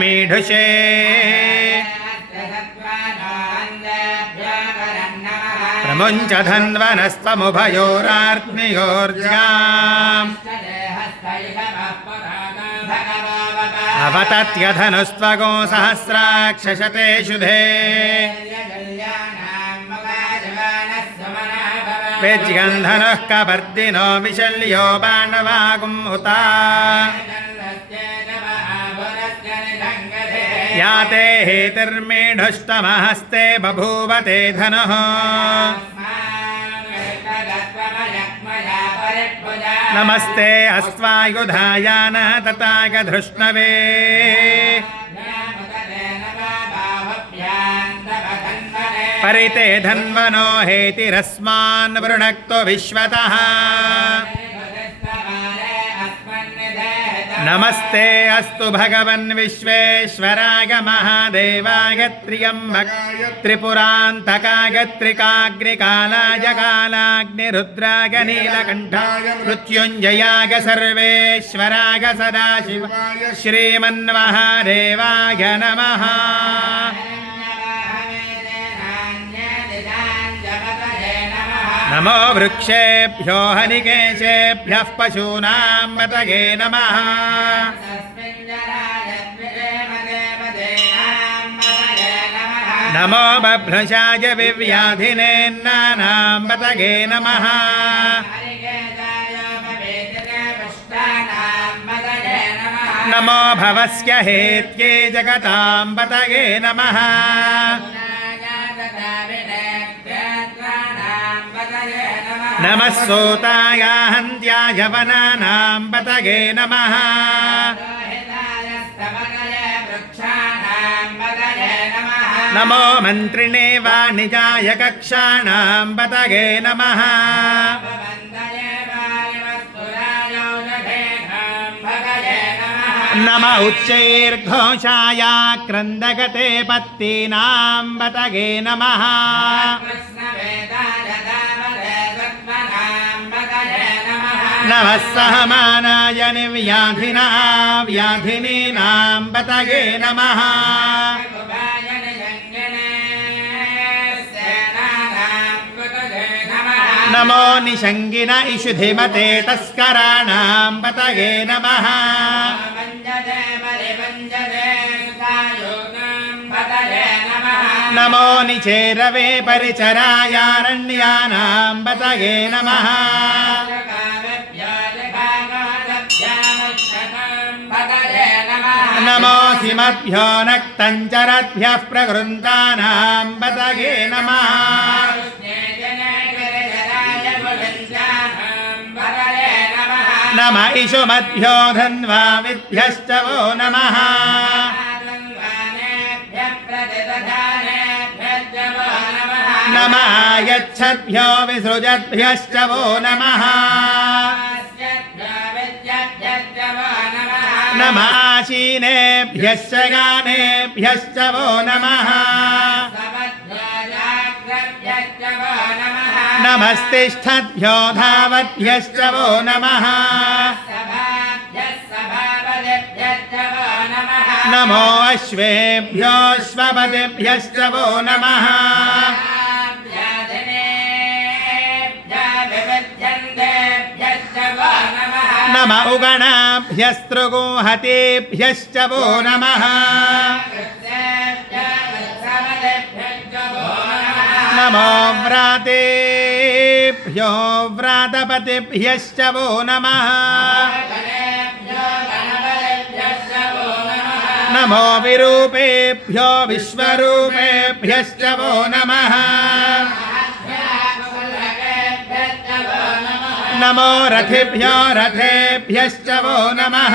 मीढुषे प्रमुञ्च धन्वनस्त्वमुभयोरार्त्नियोर्ज्याम् अवतत्यधनुस्त्वगो सहस्राक्षशते शुधे विज्गन्धनुः कपर्दिनो विशल्यो बाणवागुम्हुता याते हेतिर्मीढुष्टमहस्ते बभूवते धनुः नमस्ते अस्त्वायुधायान ततागधृष्णवे परिते धन्वनो हेतिरस्मान् वृणक्तो विश्वतः नमस्ते अस्तु भगवन् विश्वेश्वराय महादेवाय त्रिपुरान्तकाय त्रिकाग्निकालाय कालाग्निरुद्राय नीलकण्ठाय मृत्युञ्जयाय सर्वेश्वराय सदाशिवाय श्रीमन्महादेवाय नमः। नमो वृक्षेभ्यो हनिकेशेभ्यः पशूनां पतये नमः। नमो बभ्रशाय विव्याधिनेन्नानां पतये नमः। नमो भवस्य हेत्ये जगतां पतये नमः। नमः सूताय हन्त्याय वनानां पतये नमः। नमो मन्त्रिणे वाणिजाय कक्षाणां पतये नमः। नम उच्चैर्घोषाय क्रन्दगते पत्तीनां पतये नमः। नमः सहमानाय निव्याधिना व्याधिनीनां पतये नमः। नमो निषङ्गिन इषुधिमते तस्कराणां पतये नमः। नमो निचेरवे परिचरायारण्यानां पतये नमः। नमो हिमभ्यो नक्तञ्चरद्भ्यः प्रगृन्तानां पतये नमः। नम इषुमद्भ्यो धन्वाविद्भ्यश्च वो नमः। नम आयच्छद्भ्यो विसृजद्भ्यश्च वो नमः। नम आशीनेभ्यश्च गानेभ्यश्च वो नमः। नमस्तिष्ठद्भ्यो धावद्भ्यश्च वो नमः। नमो अश्वेभ्यो श्वपतिभ्यश्च वो नमः। नम उगणाभ्यस्त्रुगुहतेभ्यश्च वो नमः। नमो व्रातेभ्यो व्रातपतिभ्यश्च वो नमः। नमो विरूपेभ्यो विश्वरूपेभ्यश्च वो नमः। नमो रथिभ्यो रथेभ्यश्च वो नमः।